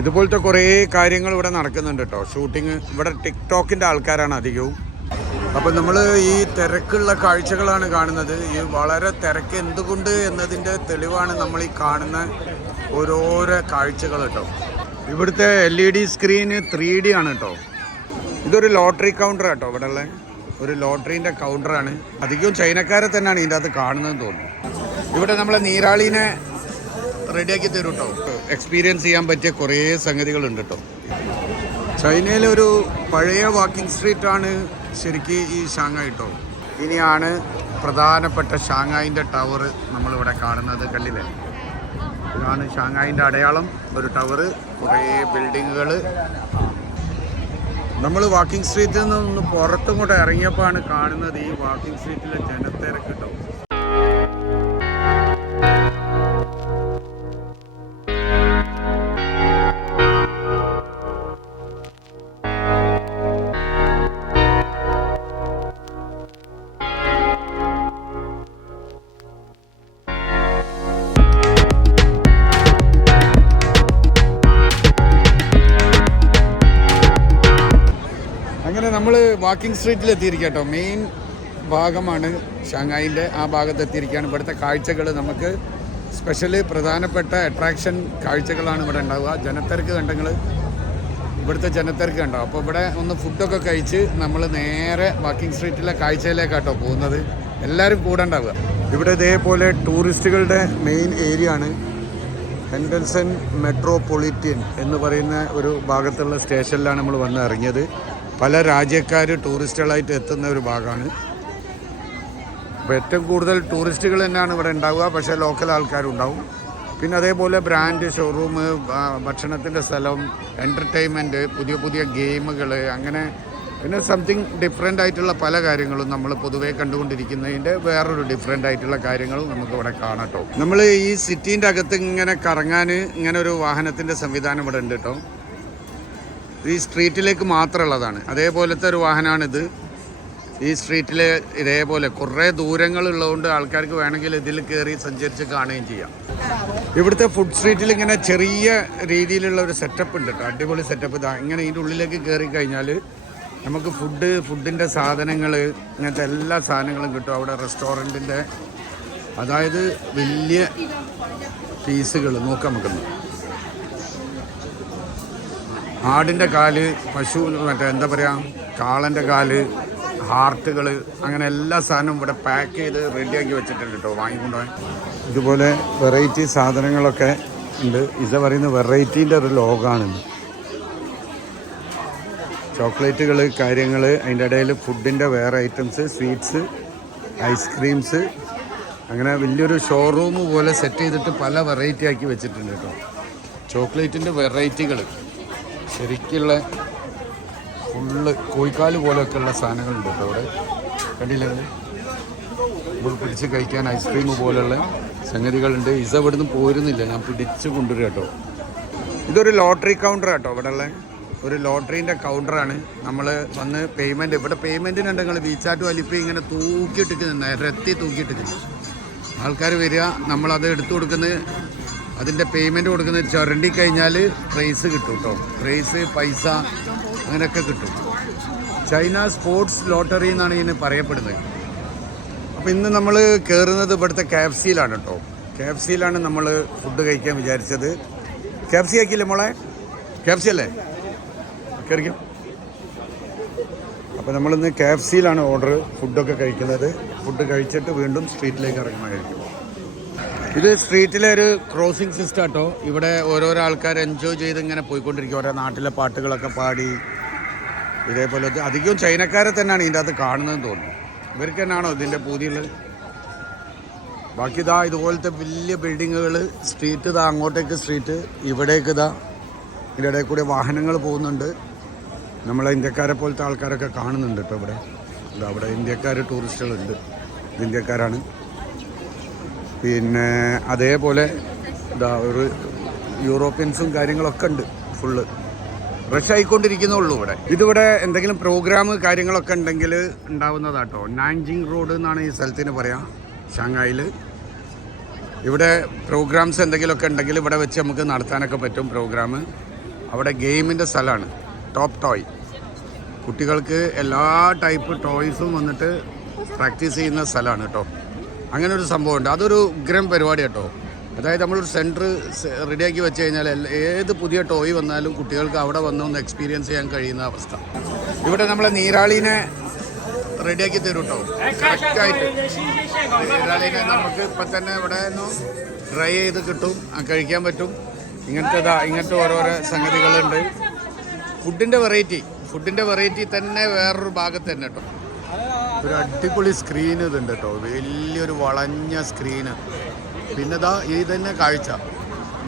ഇതുപോലത്തെ കുറേ കാര്യങ്ങൾ ഇവിടെ നടക്കുന്നുണ്ട് കേട്ടോ. ഷൂട്ടിങ് ഇവിടെ ടിക്ടോക്കിൻ്റെ ആൾക്കാരാണ് അധികവും. അപ്പം നമ്മൾ ഈ തിരക്കുള്ള കാഴ്ചകളാണ് കാണുന്നത്. ഈ വളരെ തിരക്ക് എന്തുകൊണ്ട് എന്നതിൻ്റെ തെളിവാണ് നമ്മൾ ഈ കാണുന്ന ഓരോരോ കാഴ്ചകൾ കേട്ടോ. ഇവിടുത്തെ LED സ്ക്രീന് 3D ആണ് കേട്ടോ. ഇതൊരു ലോട്ടറി കൗണ്ടർ കേട്ടോ. ഇവിടെ ഉള്ള ഒരു ലോട്ടറീൻ്റെ കൗണ്ടറാണ്. അധികവും ചൈനക്കാരെ തന്നെയാണ് ഇതിൻ്റെ അകത്ത് കാണുന്നതെന്ന് തോന്നുന്നു. ഇവിടെ നമ്മളെ നീരാളീനെ റെഡിയാക്കി തരും കേട്ടോ. എക്സ്പീരിയൻസ് ചെയ്യാൻ പറ്റിയ കുറേ സംഗതികളുണ്ട് കേട്ടോ. ചൈനയിലെ ഒരു പഴയ വാക്കിംഗ് സ്ട്രീറ്റാണ് ശരിക്കും ഈ ഷാങ്ഹായ് കേട്ടോ. ഇനിയാണ് പ്രധാനപ്പെട്ട ഷാങ്ഹായിൻ്റെ ടവർ നമ്മളിവിടെ കാണുന്നത്. കണ്ടില്ലേ, ഇതാണ് ഷാങ്ഹായിൻ്റെ അടയാളം. ഒരു ടവർ, കുറേ ബിൽഡിങ്ങുകൾ. നമ്മൾ വാക്കിംഗ് സ്ട്രീറ്റിൽ നിന്ന് പുറത്തും കൂടെ ഇറങ്ങിയപ്പോഴാണ് കാണുന്നത് ഈ വാക്കിംഗ് സ്ട്രീറ്റിലെ ജനത്തിരക്ക് കേട്ടോ. അങ്ങനെ നമ്മൾ വാക്കിംഗ് സ്ട്രീറ്റിൽ എത്തിയിരിക്കുക കേട്ടോ. മെയിൻ ഭാഗമാണ് ഷാങ്ഹായിൻ്റെ. ആ ഭാഗത്ത് എത്തിയിരിക്കുകയാണ്. ഇവിടുത്തെ കാഴ്ചകൾ നമുക്ക് സ്പെഷ്യൽ പ്രധാനപ്പെട്ട അട്രാക്ഷൻ കാഴ്ചകളാണ് ഇവിടെ ഉണ്ടാവുക. ജനത്തിരക്ക് കണ്ടെങ്കിൽ ഇവിടുത്തെ ജനത്തിരക്ക് കണ്ടോ. അപ്പോൾ ഇവിടെ ഒന്ന് ഫുഡൊക്കെ കഴിച്ച് നമ്മൾ നേരെ വാക്കിംഗ് സ്ട്രീറ്റിലെ കാഴ്ചയിലേക്കാട്ടോ പോകുന്നത്. എല്ലാവരും കൂടെ ഉണ്ടാവുക. ഇവിടെ ഇതേപോലെ ടൂറിസ്റ്റുകളുടെ മെയിൻ ഏരിയ ആണ്. ഹെൻഡൽസൺ മെട്രോപൊളിറ്റൻ എന്ന് പറയുന്ന ഒരു ഭാഗത്തുള്ള സ്റ്റേഷനിലാണ് നമ്മൾ വന്ന് ഇറങ്ങിയത്. പല രാജ്യക്കാർ ടൂറിസ്റ്റുകളായിട്ട് എത്തുന്ന ഒരു ഭാഗമാണ്. അപ്പോൾ ഏറ്റവും കൂടുതൽ ടൂറിസ്റ്റുകൾ തന്നെയാണ് ഇവിടെ ഉണ്ടാവുക. പക്ഷേ ലോക്കൽ ആൾക്കാരുണ്ടാവും. പിന്നെ അതേപോലെ ബ്രാൻഡ് ഷോറൂം, ഭക്ഷണത്തിൻ്റെ സ്ഥലം, എൻ്റർടൈൻമെൻറ്റ്, പുതിയ പുതിയ ഗെയിമുകൾ, അങ്ങനെ പിന്നെ സംതിങ് ഡിഫറെൻ്റ് ആയിട്ടുള്ള പല കാര്യങ്ങളും നമ്മൾ പൊതുവേ കണ്ടുകൊണ്ടിരിക്കുന്നതിൻ്റെ വേറൊരു ഡിഫറെൻ്റ് ആയിട്ടുള്ള കാര്യങ്ങളും നമുക്ക് ഇവിടെ കാണാം കേട്ടോ. നമ്മൾ ഈ സിറ്റീൻ്റെ അകത്ത് ഇങ്ങനെ കറങ്ങാൻ ഇങ്ങനെ ഒരു വാഹനത്തിൻ്റെ സംവിധാനം ഇവിടെ ഉണ്ട് കേട്ടോ. ഈ സ്ട്രീറ്റിലേക്ക് മാത്രമുള്ളതാണ്. അതേപോലത്തെ ഒരു വാഹനമാണിത്. ഈ സ്ട്രീറ്റിൽ ഇതേപോലെ കുറേ ദൂരങ്ങളുള്ളതുകൊണ്ട് ആൾക്കാർക്ക് വേണമെങ്കിൽ ഇതിൽ കയറി സഞ്ചരിച്ച് കാണുകയും ചെയ്യാം. ഇവിടുത്തെ ഫുഡ് സ്ട്രീറ്റിൽ ഇങ്ങനെ ചെറിയ രീതിയിലുള്ള ഒരു സെറ്റപ്പ് ഉണ്ട് കേട്ടോ. അടിപൊളി സെറ്റപ്പ്. ഇതാ ഇങ്ങനെ ഇതിൻ്റെ ഉള്ളിലേക്ക് കയറി കഴിഞ്ഞാൽ നമുക്ക് ഫുഡിൻ്റെ സാധനങ്ങൾ, ഇങ്ങനത്തെ എല്ലാ സാധനങ്ങളും കിട്ടും അവിടെ. റെസ്റ്റോറൻറ്റിൻ്റെ അതായത് വലിയ പീസുകൾ നോക്കാം നമുക്കൊന്ന്. ആടിൻ്റെ കാല്, പശു, മറ്റേ എന്താ പറയുക, കാളൻ്റെ കാല്, ഹാർട്ടുകൾ, അങ്ങനെ എല്ലാ സാധനവും ഇവിടെ പാക്ക് ചെയ്ത് റെഡിയാക്കി വെച്ചിട്ടുണ്ട് കേട്ടോ. വാങ്ങിക്കൊണ്ടുപോകാൻ ഇതുപോലെ വെറൈറ്റി സാധനങ്ങളൊക്കെ ഉണ്ട്. ഇത് പറയുന്ന വെറൈറ്റീൻ്റെ ഒരു ലോകമാണ്. ചോക്ലേറ്റുകൾ, കാര്യങ്ങൾ, അതിൻ്റെ ഇടയിൽ ഫുഡിൻ്റെ വേറെ ഐറ്റംസ്, സ്വീറ്റ്സ്, ഐസ്ക്രീംസ്, അങ്ങനെ വലിയൊരു ഷോറൂം പോലെ സെറ്റ് ചെയ്തിട്ട് പല വെറൈറ്റി ആക്കി വെച്ചിട്ടുണ്ട് കേട്ടോ. ചോക്ലേറ്റിൻ്റെ വെറൈറ്റികൾ ശരിക്കുള്ള ഫുള്ള് കോഴിക്കാല് പോലെയൊക്കെയുള്ള സാധനങ്ങളുണ്ട് കേട്ടോ ഇവിടെ. കണ്ടില്ലേ, നമ്മൾ പിടിച്ച് കഴിക്കാൻ ഐസ്ക്രീം പോലെയുള്ള സംഗതികളുണ്ട്. ഇസ ഇവിടുന്ന് പോരുന്നില്ല, ഞാൻ പിടിച്ച് കൊണ്ടുവരും കേട്ടോ. ഇതൊരു ലോട്ടറി കൗണ്ടർ കേട്ടോ. ഇവിടെ ഉള്ള ഒരു ലോട്ടറീൻ്റെ കൗണ്ടറാണ്. നമ്മൾ വന്ന് പേയ്മെൻറ്റ്, ഇവിടെ പേയ്മെൻറ്റിനുണ്ടെങ്കിൽ വീച്ചാറ്റ് വലിപ്പം ഇങ്ങനെ തൂക്കിയിട്ടിരിക്കുന്നു, നിരത്തി തൂക്കിയിട്ടിരിക്കുന്നു. ആൾക്കാർ വരിക, നമ്മളത് എടുത്തു കൊടുക്കുന്നത്, അതിൻ്റെ പേയ്മെൻറ്റ് കൊടുക്കുന്നത് ചുരണ്ടി കഴിഞ്ഞാൽ പ്രൈസ് കിട്ടും കേട്ടോ. പ്രൈസ്, പൈസ, അങ്ങനെയൊക്കെ കിട്ടും. ചൈന സ്പോർട്സ് ലോട്ടറി എന്നാണ് ഇതിന് പറയപ്പെടുന്നത്. അപ്പോൾ ഇന്ന് നമ്മൾ കയറുന്നത് ഇവിടുത്തെ KFCയിലാണ് കേട്ടോ. KFCയിലാണ് നമ്മൾ ഫുഡ് കഴിക്കാൻ വിചാരിച്ചത്. KFC ആക്കിയില്ലേ മോളെ? KFC അല്ലേ? കയറിക്കും. അപ്പോൾ നമ്മളിന്ന് KFCയിലാണ് ഫുഡൊക്കെ കഴിക്കുന്നത്. ഫുഡ് കഴിച്ചിട്ട് വീണ്ടും സ്ട്രീറ്റിലേക്ക് ഇറങ്ങുന്നതായിരിക്കും. ഇത് സ്ട്രീറ്റിലെ ഒരു ക്രോസിംഗ് സിസ്റ്റം കേട്ടോ. ഇവിടെ ഓരോരോ ആൾക്കാർ എൻജോയ് ചെയ്ത് ഇങ്ങനെ പോയിക്കൊണ്ടിരിക്കും. ഓരോ നാട്ടിലെ പാട്ടുകളൊക്കെ പാടി. ഇതേപോലെ അധികവും ചൈനക്കാരെ തന്നെയാണ് ഇതിൻ്റെ അകത്ത് കാണുന്നതെന്ന് തോന്നുന്നു. ഇവർക്ക് തന്നെയാണോ ഇതിൻ്റെ പൂതിയുള്ളത്? ബാക്കി ഇതാ ഇതുപോലത്തെ വലിയ ബിൽഡിങ്ങുകൾ. സ്ട്രീറ്റ് ഇതാ അങ്ങോട്ടേക്ക് സ്ട്രീറ്റ്, ഇവിടേക്ക് ഇതാ ഇതിൻ്റെ ഇടയിൽ കൂടെ വാഹനങ്ങൾ പോകുന്നുണ്ട്. നമ്മളെ ഇന്ത്യക്കാരെ പോലത്തെ ആൾക്കാരൊക്കെ കാണുന്നുണ്ട് കേട്ടോ ഇവിടെ. ഇതാ അവിടെ ഇന്ത്യക്കാർ ടൂറിസ്റ്റുകളുണ്ട്. ഇത് ഇന്ത്യക്കാരാണ്. പിന്നെ അതേപോലെ ഇതാ ഒരു യൂറോപ്യൻസും കാര്യങ്ങളൊക്കെ ഉണ്ട്. ഫുള്ള് റഷ് ആയിക്കൊണ്ടിരിക്കുന്നുള്ളൂ ഇവിടെ. ഇതിവിടെ എന്തെങ്കിലും പ്രോഗ്രാം കാര്യങ്ങളൊക്കെ ഉണ്ടെങ്കിൽ ഉണ്ടാവുന്നതാട്ടോ. നാൻജിങ് റോഡ് എന്നാണ് ഈ സ്ഥലത്തിന് പറയാം ഷാങ്ഹായിൽ. ഇവിടെ പ്രോഗ്രാംസ് എന്തെങ്കിലുമൊക്കെ ഉണ്ടെങ്കിൽ ഇവിടെ വെച്ച് നമുക്ക് നടത്താനൊക്കെ പറ്റും പ്രോഗ്രാം. അവിടെ ഗെയിമിൻ്റെ സ്ഥലമാണ്. ടോപ്പ് ടോയ്, കുട്ടികൾക്ക് എല്ലാ ടൈപ്പ് ടോയ്സും വന്നിട്ട് പ്രാക്ടീസ് ചെയ്യുന്ന സ്ഥലമാണ് കേട്ടോ. അങ്ങനെ ഒരു സംഭവമുണ്ട്. അതൊരു ഉഗ്രം പരിപാടി കേട്ടോ. അതായത് നമ്മളൊരു സെൻറ്റർ റെഡിയാക്കി വെച്ച് കഴിഞ്ഞാൽ ഏത് പുതിയ ടോയ് വന്നാലും കുട്ടികൾക്ക് അവിടെ വന്നൊന്ന് എക്സ്പീരിയൻസ് ചെയ്യാൻ കഴിയുന്ന അവസ്ഥ. ഇവിടെ നമ്മളെ നീരാളീനെ റെഡിയാക്കി തരും കേട്ടോ, കറക്റ്റായിട്ട്. നീരാളീനെ നമുക്ക് ഇപ്പം തന്നെ ഇവിടെ ഒന്ന് ഡ്രൈ ചെയ്ത് കിട്ടും, കഴിക്കാൻ പറ്റും. ഇങ്ങനത്തെ ഓരോരോ സംഗതികളുണ്ട്. ഫുഡിൻ്റെ വെറൈറ്റി തന്നെ വേറൊരു ഭാഗത്ത് തന്നെ കേട്ടോ. ഒരു അടിപൊളി സ്ക്രീൻ ഇതുണ്ട് കേട്ടോ, വലിയൊരു വളഞ്ഞ സ്ക്രീന്. പിന്നെ ഈ തന്നെ കാഴ്ച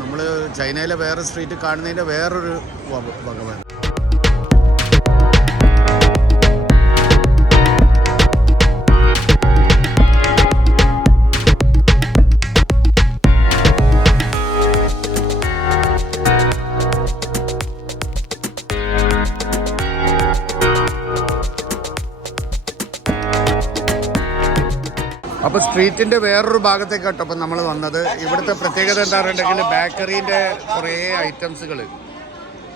നമ്മൾ ചൈനയിലെ വേറെ സ്ട്രീറ്റ് കാണുന്നതിൻ്റെ വേറൊരു വകവൻ. അപ്പോൾ സ്ട്രീറ്റിൻ്റെ വേറൊരു ഭാഗത്തേക്ക് കേട്ടോ അപ്പം നമ്മൾ വന്നത്. ഇവിടുത്തെ പ്രത്യേകത എന്താ പറയുണ്ടെങ്കിൽ ബേക്കറീൻ്റെ കുറേ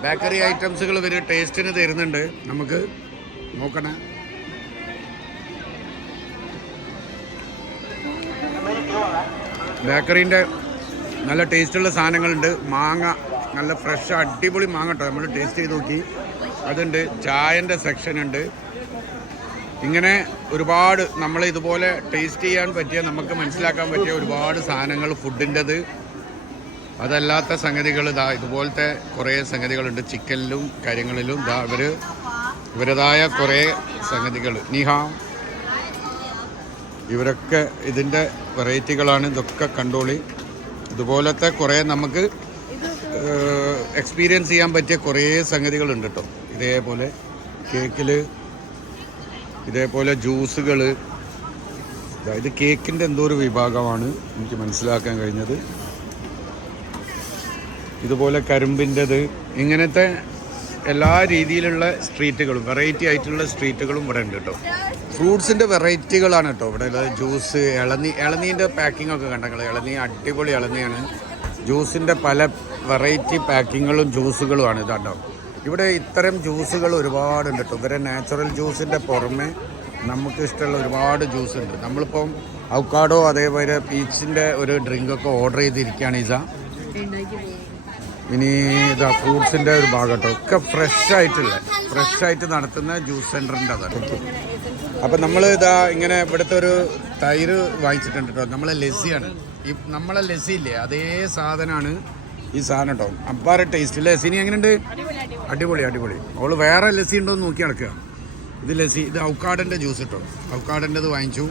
ബേക്കറി ഐറ്റംസുകൾ ഇവർ ടേസ്റ്റിന് തരുന്നുണ്ട്. നമുക്ക് നോക്കണേ. ബേക്കറീൻ്റെ നല്ല ടേസ്റ്റുള്ള സാധനങ്ങളുണ്ട്. മാങ്ങ നല്ല ഫ്രഷ് അടിപൊളി മാങ്ങ കേട്ടോ, നമ്മൾ ടേസ്റ്റ് ചെയ്ത് നോക്കി. അതുണ്ട്. ചായൻ്റെ സെക്ഷൻ ഉണ്ട്. ഇങ്ങനെ ഒരുപാട് നമ്മൾ ഇതുപോലെ ടേസ്റ്റ് ചെയ്യാൻ പറ്റിയ, നമുക്ക് മനസ്സിലാക്കാൻ പറ്റിയ ഒരുപാട് സാധനങ്ങൾ ഫുഡിൻ്റെത്. അതല്ലാത്ത സംഗതികൾ ഇതുപോലത്തെ കുറേ സംഗതികളുണ്ട്. ചിക്കനിലും കാര്യങ്ങളിലും ഇവരതായ കുറേ സംഗതികൾ. നിഹാ, ഇവരൊക്കെ ഇതിൻ്റെ വെറൈറ്റികളാണ്. ഇതൊക്കെ കണ്ടോളി. ഇതുപോലത്തെ കുറേ നമുക്ക് എക്സ്പീരിയൻസ് ചെയ്യാൻ പറ്റിയ കുറേ സംഗതികളുണ്ട് കേട്ടോ. ഇതേപോലെ കേക്കിൽ, ഇതേപോലെ ജ്യൂസുകൾ. ഇത് കേക്കിൻ്റെ എന്തോ ഒരു വിഭാഗമാണ് എനിക്ക് മനസ്സിലാക്കാൻ കഴിഞ്ഞത്. ഇതുപോലെ കരിമ്പിൻ്റെത്, ഇങ്ങനത്തെ എല്ലാ രീതിയിലുള്ള സ്ട്രീറ്റുകളും വെറൈറ്റി ആയിട്ടുള്ള സ്ട്രീറ്റുകളും ഇവിടെ ഉണ്ട് കേട്ടോ. ഫ്രൂട്ട്സിൻ്റെ വെറൈറ്റികളാണ് കേട്ടോ ഇവിടെ ഉള്ളത്. ജ്യൂസ്, ഇളനീൻ്റെ പാക്കിംഗ് ഒക്കെ കണ്ടെങ്കിൽ ഇളനീ അടിപൊളി ഇളനിയാണ്. ജ്യൂസിൻ്റെ പല വെറൈറ്റി പാക്കിങ്ങുകളും ജ്യൂസുകളുമാണ് ഇതാട്ടോ. ഇവിടെ ഇത്തരം ജ്യൂസുകൾ ഒരുപാടുണ്ട് കേട്ടോ. ഇവരെ നാച്ചുറൽ ജ്യൂസിൻ്റെ പുറമെ നമുക്ക് ഇഷ്ടമുള്ള ഒരുപാട് ജ്യൂസ് ഉണ്ട്. നമ്മളിപ്പം അവക്കാഡോ അതേപോലെ പീച്ചിൻ്റെ ഒരു ഡ്രിങ്കൊക്കെ ഓർഡർ ചെയ്തിരിക്കുകയാണ് ഇസ. ഇനി ഇതാ ഫ്രൂട്ട്സിൻ്റെ ഒരു ഭാഗം കേട്ടോ. ഒക്കെ ഫ്രഷ് ആയിട്ട് നടത്തുന്ന ജ്യൂസ് സെൻ്ററിൻ്റെ അതാണ്. അപ്പം നമ്മൾ ഇങ്ങനെ ഇവിടുത്തെ ഒരു തൈര് വാങ്ങിച്ചിട്ടുണ്ട് കേട്ടോ. നമ്മളെ ലസ്സിയാണ്. നമ്മളെ ലസ്സി ഇല്ലേ, അതേ സാധനമാണ് ഈ സാധനം കേട്ടോ. അപ്പാറെ ടേസ്റ്റ്. ലസ്സിനി എങ്ങനെയുണ്ട്? അടിപൊളി. അവള് വേറെ ലസ്സി ഉണ്ടോ എന്ന് നോക്കി നടക്കുക. ഇത് ലസ്സി, ഇത് ഔക്കാഡൻ്റെ ജ്യൂസ് കേട്ടോ. ഔക്കാഡൻ്റെത് വാങ്ങിച്ചു.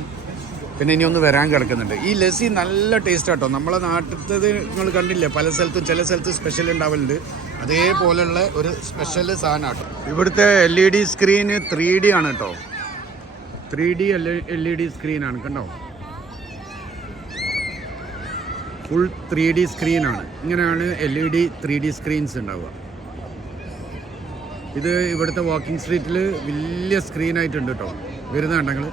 പിന്നെ ഇനി ഒന്ന് വരാൻ കിടക്കുന്നുണ്ട്. ഈ ലസ്സി നല്ല ടേസ്റ്റ് കേട്ടോ. നമ്മളെ നാട്ടിലത് നിങ്ങൾ കണ്ടില്ലേ, പല സ്ഥലത്തും ചില സ്ഥലത്ത് സ്പെഷ്യൽ ഉണ്ടാവലുണ്ട്. അതേപോലെയുള്ള ഒരു സ്പെഷ്യൽ സാധനം കേട്ടോ. ഇവിടുത്തെ LED സ്ക്രീന് 3D ആണ് കേട്ടോ. 3D LED സ്ക്രീനാണ് കണ്ടോ. Full 3D സ്ക്രീനാണ്. ഇങ്ങനെയാണ് LED 3D സ്ക്രീൻസ് ഉണ്ടാവുക. ഇത് ഇവിടുത്തെ വാക്കിംഗ് സ്ട്രീറ്റിൽ വലിയ സ്ക്രീനായിട്ടുണ്ട് കേട്ടോ. വരുന്നുണ്ടെങ്കിൽ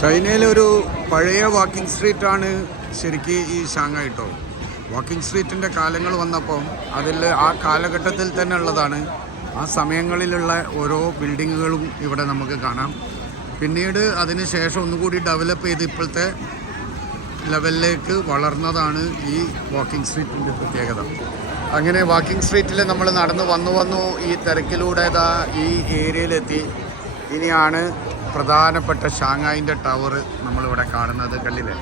ചൈനയിലൊരു പഴയ വാക്കിംഗ് സ്ട്രീറ്റാണ് ശരിക്കും ഈ ഷാങ്ഹായ് കേട്ടോ. വാക്കിംഗ് സ്ട്രീറ്റിൻ്റെ കാലങ്ങൾ വന്നപ്പോൾ ആ കാലഘട്ടത്തിൽ തന്നെ ഉള്ളതാണ്. ആ സമയങ്ങളിലുള്ള ഓരോ ബിൽഡിങ്ങുകളും ഇവിടെ നമുക്ക് കാണാം. പിന്നീട് അതിന് ശേഷം ഒന്നുകൂടി ഡെവലപ്പ് ചെയ്ത് ഇപ്പോഴത്തെ ലെവലിലേക്ക് വളർന്നതാണ് ഈ വാക്കിംഗ് സ്ട്രീറ്റിൻ്റെ പ്രത്യേകത. അങ്ങനെ വാക്കിംഗ് സ്ട്രീറ്റിൽ നമ്മൾ നടന്ന് വന്നു ഈ തിരക്കിലൂടെ ഈ ഏരിയയിലെത്തി. ഇനിയാണ് പ്രധാനപ്പെട്ട ഷാങ്ഹായിൻ്റെ ടവർ നമ്മളിവിടെ കാണുന്നത്. കല്ലിലെ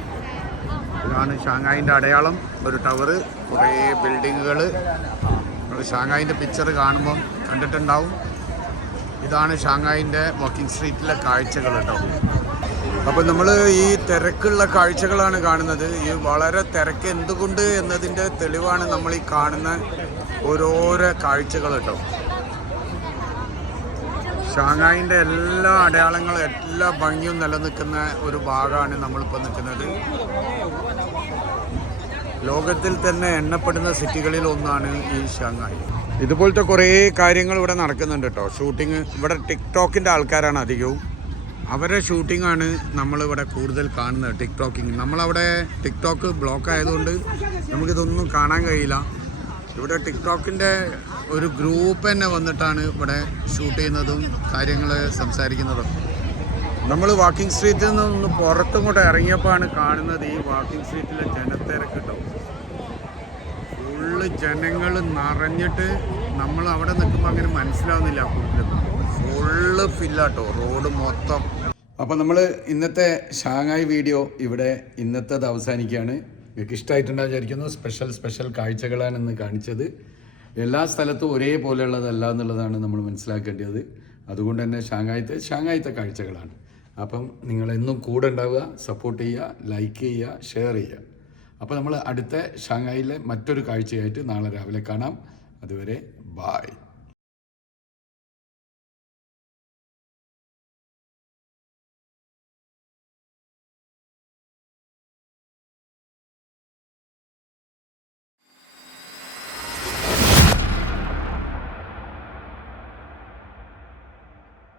ഇതാണ് ഷാങ്ഹായിൻ്റെ അടയാളം, ഒരു ടവർ, കുറേ ബിൽഡിങ്ങുകൾ. നമ്മൾ ഷാങ്ഹായിൻ്റെ പിക്ചർ കാണുമ്പം കണ്ടിട്ടുണ്ടാവും. ഇതാണ് ഷാങ്ഹായിൻ്റെ വാക്കിംഗ് സ്ട്രീറ്റിലെ കാഴ്ചകൾ കേട്ടോ. അപ്പോൾ നമ്മൾ ഈ തിരക്കുള്ള കാഴ്ചകളാണ് കാണുന്നത്. ഈ വളരെ തിരക്ക് എന്തുകൊണ്ട് എന്നതിൻ്റെ തെളിവാണ് നമ്മൾ ഈ കാണുന്ന ഓരോരോ കാഴ്ചകൾ കേട്ടോ. ഷാങ്ഹായിൻ്റെ എല്ലാ അടയാളങ്ങളും എല്ലാ ഭംഗിയും നിലനിൽക്കുന്ന ഒരു ഭാഗമാണ് നമ്മളിപ്പോൾ നിൽക്കുന്നത്. ലോകത്തിൽ തന്നെ എണ്ണപ്പെടുന്ന സിറ്റികളിൽ ഒന്നാണ് ഈ ഷാങ്ഹായ്. ഇതുപോലത്തെ കുറേ കാര്യങ്ങൾ ഇവിടെ നടക്കുന്നുണ്ട് കേട്ടോ. ഷൂട്ടിങ് ഇവിടെ ടിക്ടോക്കിൻ്റെ ആൾക്കാരാണ് അധികവും. അവരുടെ ഷൂട്ടിങ്ങാണ് നമ്മളിവിടെ കൂടുതൽ കാണുന്നത്. ടിക്ടോക്കിങ് നമ്മളവിടെ ടിക്ടോക്ക് ബ്ലോക്ക് ആയതുകൊണ്ട് നമുക്കിതൊന്നും കാണാൻ കഴിയില്ല. ഇവിടെ ടിക്ടോക്കിൻ്റെ ഒരു ഗ്രൂപ്പ് തന്നെ വന്നിട്ടാണ് ഇവിടെ ഷൂട്ട് ചെയ്യുന്നതും കാര്യങ്ങൾ സംസാരിക്കുന്നതും. നമ്മൾ വാക്കിംഗ് സ്ട്രീറ്റിൽ നിന്ന് പുറത്തും കൂടെ ഇറങ്ങിയപ്പോഴാണ് കാണുന്നത് ഈ വാക്കിംഗ് സ്ട്രീറ്റിലെ ജനത്തിരക്ക് കേട്ടോ. ഫുള്ള് ജനങ്ങൾ നിറഞ്ഞിട്ട് നമ്മൾ അവിടെ നിൽക്കുമ്പോൾ അങ്ങനെ മനസ്സിലാവുന്നില്ല, ഫുള്ള് ഫില്ലാട്ടോ റോഡ് മൊത്തം. അപ്പോൾ നമ്മൾ ഇന്നത്തെ ഷാങ്ങായി വീഡിയോ ഇവിടെ ഇന്നത്തേത് അവസാനിക്കുകയാണ്. നിങ്ങൾക്ക് ഇഷ്ടമായിട്ടുണ്ടാകും വിചാരിക്കുന്നു. സ്പെഷ്യൽ കാഴ്ചകളാണ് ഇന്ന് കാണിച്ചത്. എല്ലാ സ്ഥലത്തും ഒരേപോലെയുള്ളതല്ല എന്നുള്ളതാണ് നമ്മൾ മനസ്സിലാക്കേണ്ടത്. അതുകൊണ്ട് തന്നെ ഷാങ്ങായിത്തെ കാഴ്ചകളാണ്. അപ്പം നിങ്ങളെന്നും കൂടെ ഉണ്ടാവുക, സപ്പോർട്ട് ചെയ്യുക, ലൈക്ക് ചെയ്യുക, ഷെയർ ചെയ്യുക. അപ്പോൾ നമ്മൾ അടുത്ത ഷാങ്ങായിലെ മറ്റൊരു കാഴ്ചയായിട്ട് നാളെ രാവിലെ കാണാം. അതുവരെ ബായ്.